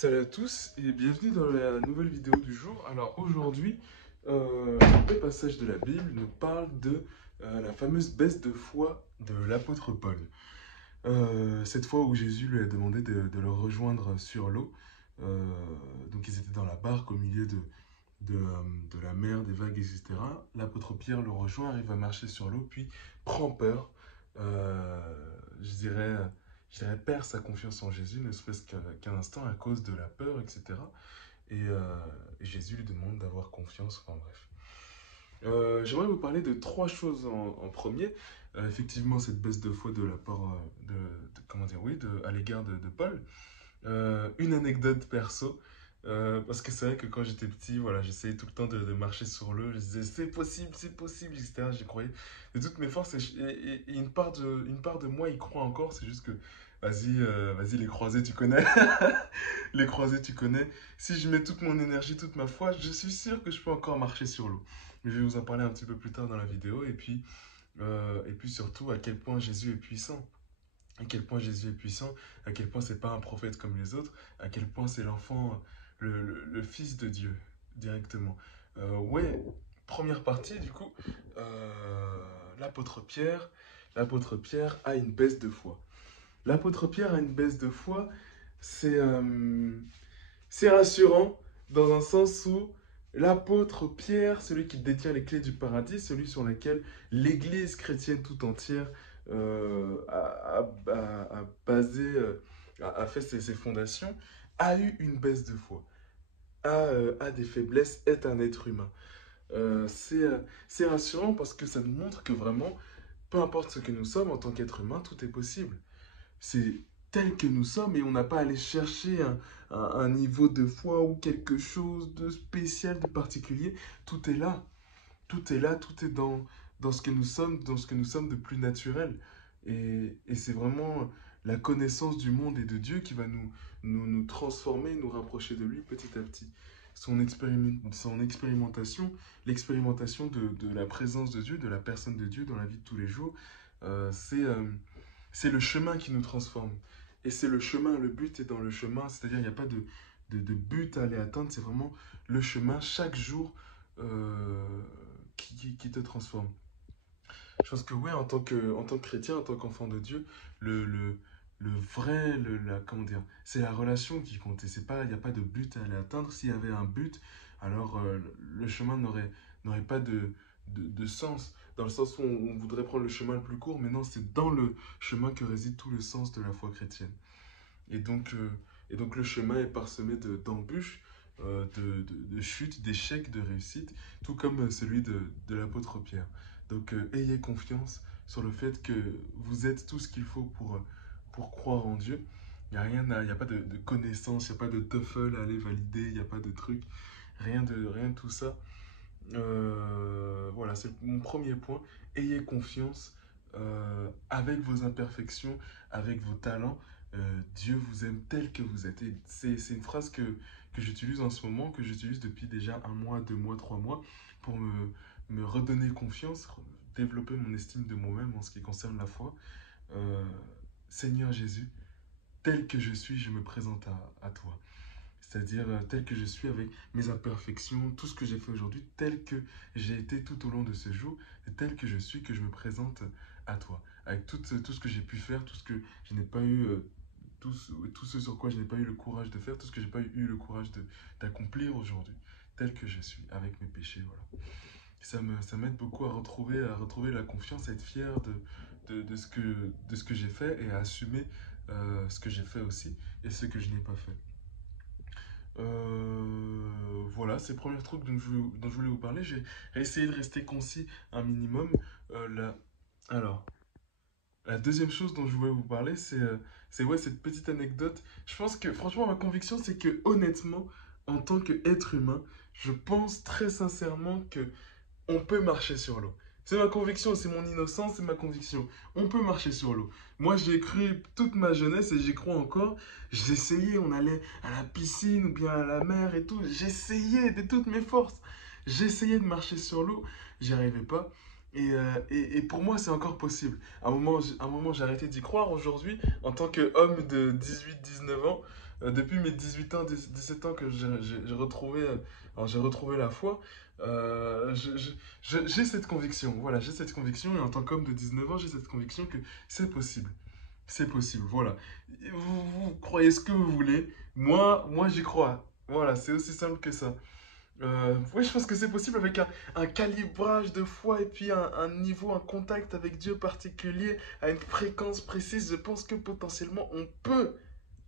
Salut à tous et bienvenue dans la nouvelle vidéo du jour. Alors aujourd'hui, le passage de la Bible nous parle de la fameuse baisse de foi de l'apôtre Paul. Cette fois où Jésus lui a demandé de le rejoindre sur l'eau. Euh, donc ils étaient dans la barque au milieu de la mer, des vagues, etc. L'apôtre Pierre le rejoint, arrive à marcher sur l'eau, puis prend peur. Euh, je dirais, perd sa confiance en Jésus, ne serait-ce qu'un instant, à cause de la peur, etc. Et Jésus lui demande d'avoir confiance, enfin bref. J'aimerais vous parler de trois choses en premier. Effectivement, cette baisse de foi de la part comment dire, oui, à l'égard de Paul. Une anecdote perso, parce que c'est vrai que quand j'étais petit, voilà, j'essayais tout le temps de marcher sur l'eau, je disais c'est possible, etc. J'y croyais de toutes mes forces et une part de moi y croit encore, c'est juste que vas-y, les croisés, tu connais. Les croisés, tu connais. Si je mets toute mon énergie, toute ma foi, je suis sûr que je peux encore marcher sur l'eau. Mais je vais vous en parler un petit peu plus tard dans la vidéo et puis surtout à quel point Jésus est puissant. À quel point Jésus est puissant, à quel point c'est pas un prophète comme les autres, à quel point c'est l'enfant, le fils de Dieu, directement. Ouais, première partie, du coup, l'apôtre Pierre, l'apôtre Pierre a une baisse de foi. L'apôtre Pierre a une baisse de foi, c'est c'est rassurant dans un sens où l'apôtre Pierre, celui qui détient les clés du paradis, celui sur lequel l'Église chrétienne tout entière a basé, a fait ses fondations, a eu une baisse de foi, a des faiblesses, est un être humain. C'est rassurant parce que ça nous montre que vraiment, peu importe ce que nous sommes en tant qu'être humain, tout est possible. C'est tel que nous sommes et on n'a pas à aller chercher un niveau de foi ou quelque chose de spécial, de particulier. Tout est là. Tout est là, tout est dans ce que nous sommes, dans ce que nous sommes de plus naturel. Et c'est vraiment la connaissance du monde et de Dieu qui va nous transformer, nous rapprocher de lui petit à petit. Son expérimentation, l'expérimentation de la présence de Dieu, de la personne de Dieu dans la vie de tous les jours, c'est le chemin qui nous transforme. Et c'est le chemin, le but est dans le chemin, c'est-à-dire il n'y a pas de but à aller atteindre, c'est vraiment le chemin chaque jour qui te transforme. Je pense que oui, en tant que chrétien, en tant qu'enfant de Dieu, le vrai, comment dire, c'est la relation qui compte. Et c'est pas, il n'y a pas de but à aller atteindre. S'il y avait un but, alors le chemin n'aurait pas de sens. Dans le sens où on voudrait prendre le chemin le plus court, mais non, c'est dans le chemin que réside tout le sens de la foi chrétienne. Et donc, euh, et donc le chemin est parsemé d'embûches, de chutes, d'échecs, de réussites, tout comme celui de l'apôtre Pierre. Donc ayez confiance sur le fait que vous êtes tout ce qu'il faut pour croire en Dieu. Il y a pas de connaissances, il n'y a pas de TOEFL à aller valider, il n'y a pas de truc, rien de tout ça. Voilà, c'est mon premier point. Ayez confiance avec vos imperfections, avec vos talents. Dieu vous aime tel que vous êtes. Et c'est une phrase que j'utilise en ce moment, que j'utilise depuis déjà 1 mois, 2 mois, 3 mois, pour me redonner confiance, développer mon estime de moi-même en ce qui concerne la foi. Euh, Seigneur Jésus, tel que je suis, je me présente à toi. C'est-à-dire tel que je suis avec mes imperfections, tout ce que j'ai fait aujourd'hui, tel que j'ai été tout au long de ce jour, et tel que je suis, que je me présente à toi. Avec tout ce que j'ai pu faire, tout ce que je n'ai pas eu, tout ce sur quoi je n'ai pas eu le courage de faire, tout ce que je n'ai pas eu le courage d'accomplir aujourd'hui, tel que je suis, avec mes péchés, voilà. Ça m'aide beaucoup à retrouver la confiance, à être fier de ce que j'ai fait et à assumer ce que j'ai fait aussi et ce que je n'ai pas fait. Voilà, c'est le premier truc dont je voulais vous parler. J'ai essayé de rester concis un minimum. Alors, la deuxième chose dont je voulais vous parler, c'est ouais, cette petite anecdote. Je pense que, franchement, ma conviction, c'est que honnêtement, en tant qu'être humain, je pense très sincèrement que on peut marcher sur l'eau. C'est ma conviction, c'est mon innocence, c'est ma conviction. On peut marcher sur l'eau. Moi, j'ai cru toute ma jeunesse et j'y crois encore. J'essayais, on allait à la piscine ou bien à la mer et tout. J'essayais de toutes mes forces. J'essayais de marcher sur l'eau. J'y arrivais pas. Et pour moi, c'est encore possible. À un moment, j'ai arrêté d'y croire. Aujourd'hui, en tant qu'homme de 18-19 ans, Depuis mes 18 ans, 17 ans que j'ai retrouvé, alors j'ai retrouvé la foi, j'ai cette conviction. Voilà, j'ai cette conviction et en tant qu'homme de 19 ans, j'ai cette conviction que c'est possible. C'est possible, voilà. Vous croyez ce que vous voulez. Moi j'y crois. Voilà, c'est aussi simple que ça. Oui, je pense que c'est possible avec un calibrage de foi et puis un niveau, un contact avec Dieu particulier, à une fréquence précise. Je pense que potentiellement on peut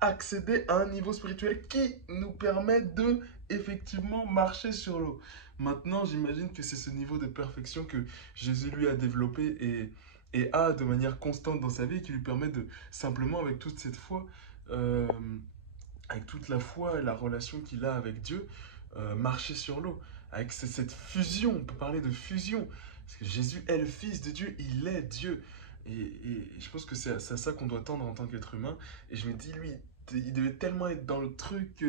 accéder à un niveau spirituel qui nous permet de effectivement marcher sur l'eau. Maintenant, j'imagine que c'est ce niveau de perfection que Jésus lui a développé et a de manière constante dans sa vie qui lui permet de simplement avec toute cette foi, euh, avec toute la foi et la relation qu'il a avec Dieu, marcher sur l'eau. Avec cette fusion, on peut parler de fusion. Parce que Jésus est le Fils de Dieu, il est Dieu. Et je pense que c'est à ça qu'on doit tendre en tant qu'être humain. Et je me dis, lui, il devait tellement être dans le truc,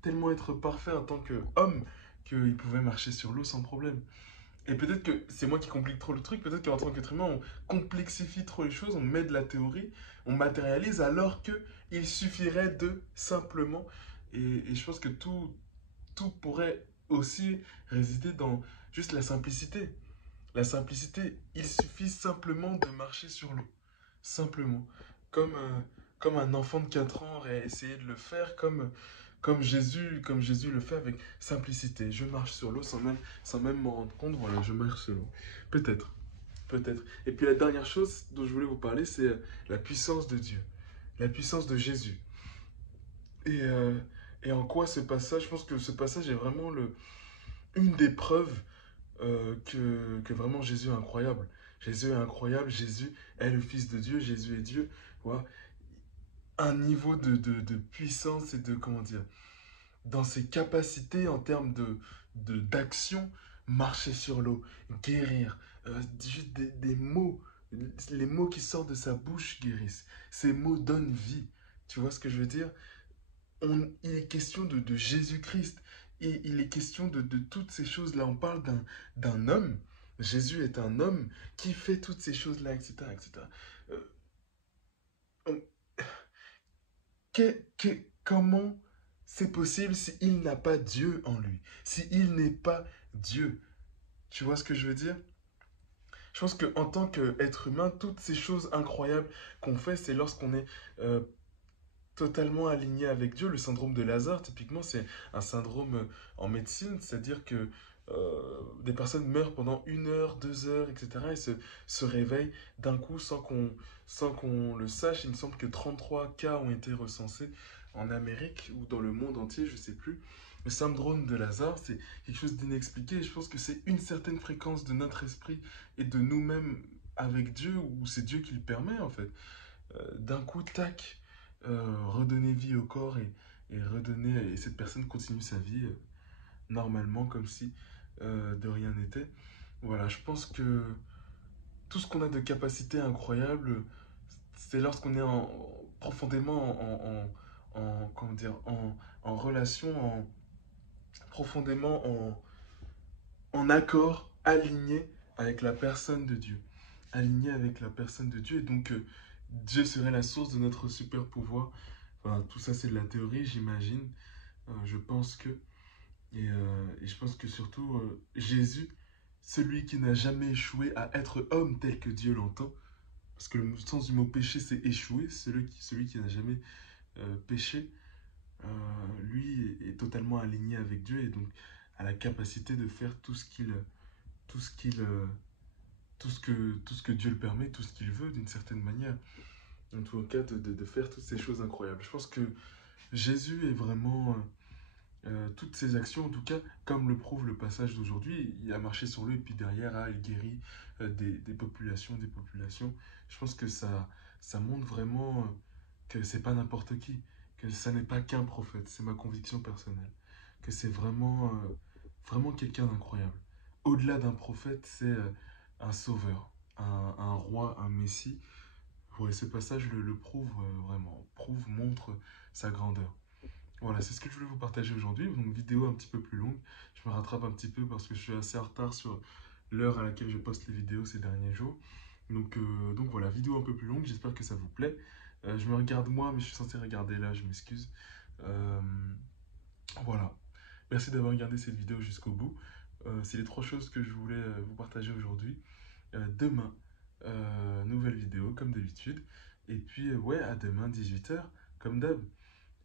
tellement être parfait en tant qu'homme, qu'il pouvait marcher sur l'eau sans problème. Et peut-être que c'est moi qui complique trop le truc, peut-être qu'en tant qu'être humain, on complexifie trop les choses, on met de la théorie, on matérialise, alors que il suffirait de simplement, et je pense que tout pourrait aussi résider dans juste la simplicité. La simplicité, il suffit simplement de marcher sur l'eau. Simplement. Comme, comme un enfant de 4 ans aurait essayé de le faire, comme Jésus le fait avec simplicité. Je marche sur l'eau sans même m'en rendre compte, voilà, je marche sur l'eau. Peut-être, peut-être. Et puis la dernière chose dont je voulais vous parler, c'est la puissance de Dieu, la puissance de Jésus. Et, euh, et en quoi ce passage, je pense que ce passage est vraiment une des preuves que vraiment Jésus est incroyable. Jésus est incroyable, Jésus est le Fils de Dieu, Jésus est Dieu. Voilà. Un niveau de puissance et de, comment dire, dans ses capacités en termes d'action, marcher sur l'eau, guérir, juste des mots, les mots qui sortent de sa bouche guérissent. Ces mots donnent vie. Tu vois ce que je veux dire? Il est question de Jésus-Christ. Et il est question de toutes ces choses-là. On parle d'un homme. Jésus est un homme qui fait toutes ces choses-là, etc., etc. Euh, on- comment c'est possible s'il n'a pas Dieu en lui? S'il n'est pas Dieu? Tu vois ce que je veux dire? Je pense qu'en tant qu'être humain, toutes ces choses incroyables qu'on fait, c'est lorsqu'on est euh, totalement aligné avec Dieu. Le syndrome de Lazare, typiquement, c'est un syndrome en médecine, c'est-à-dire que des personnes meurent pendant 1 heure, 2 heures, etc. et se réveillent d'un coup sans qu'on le sache. Il me semble que 33 cas ont été recensés en Amérique ou dans le monde entier, je ne sais plus. Le syndrome de Lazare, c'est quelque chose d'inexpliqué. Je pense que c'est une certaine fréquence de notre esprit et de nous-mêmes avec Dieu, ou c'est Dieu qui le permet en fait. D'un coup, tac, redonner vie au corps et redonner, et cette personne continue sa vie normalement, comme si de rien n'était. Voilà, je pense que tout ce qu'on a de capacité incroyable, c'est lorsqu'on est profondément comment dire, en relation, profondément en accord, aligné avec la personne de Dieu. Aligné avec la personne de Dieu. Et donc, Dieu serait la source de notre super pouvoir. Enfin, tout ça, c'est de la théorie, j'imagine. Je pense que. Et je pense que surtout, Jésus, celui qui n'a jamais échoué à être homme tel que Dieu l'entend, parce que le sens du mot péché, c'est échouer, celui qui n'a jamais péché, lui est totalement aligné avec Dieu et donc a la capacité de faire tout ce qu'il, tout ce que Dieu le permet, tout ce qu'il veut d'une certaine manière. En tout cas, de faire toutes ces choses incroyables. Je pense que Jésus est vraiment toutes ses actions, en tout cas, comme le prouve le passage d'aujourd'hui, il a marché sur l'eau et puis derrière, ah, il guérit des populations, des populations. Je pense que ça montre vraiment que c'est pas n'importe qui, que ça n'est pas qu'un prophète, c'est ma conviction personnelle, que c'est vraiment, vraiment quelqu'un d'incroyable. Au-delà d'un prophète, c'est un sauveur, un roi, un messie. Ouais, ce passage le prouve vraiment, prouve, montre sa grandeur. Voilà, c'est ce que je voulais vous partager aujourd'hui. Donc, vidéo un petit peu plus longue. Je me rattrape un petit peu parce que je suis assez en retard sur l'heure à laquelle je poste les vidéos ces derniers jours. Donc voilà, vidéo un peu plus longue. J'espère que ça vous plaît. Je me regarde moi, mais je suis censé regarder là, je m'excuse. Euh, voilà. Merci d'avoir regardé cette vidéo jusqu'au bout. C'est les 3 choses que je voulais vous partager aujourd'hui. Demain, nouvelle vidéo comme d'habitude. Et puis, ouais, à demain, 18 h, comme d'hab.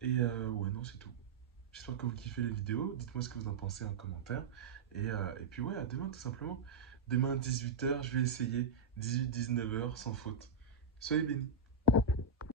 Et ouais, non, c'est tout. J'espère que vous kiffez les vidéos. Dites-moi ce que vous en pensez en commentaire. Et puis, ouais, à demain, tout simplement. Demain, 18 h, je vais essayer 18-19 h sans faute. Soyez bénis.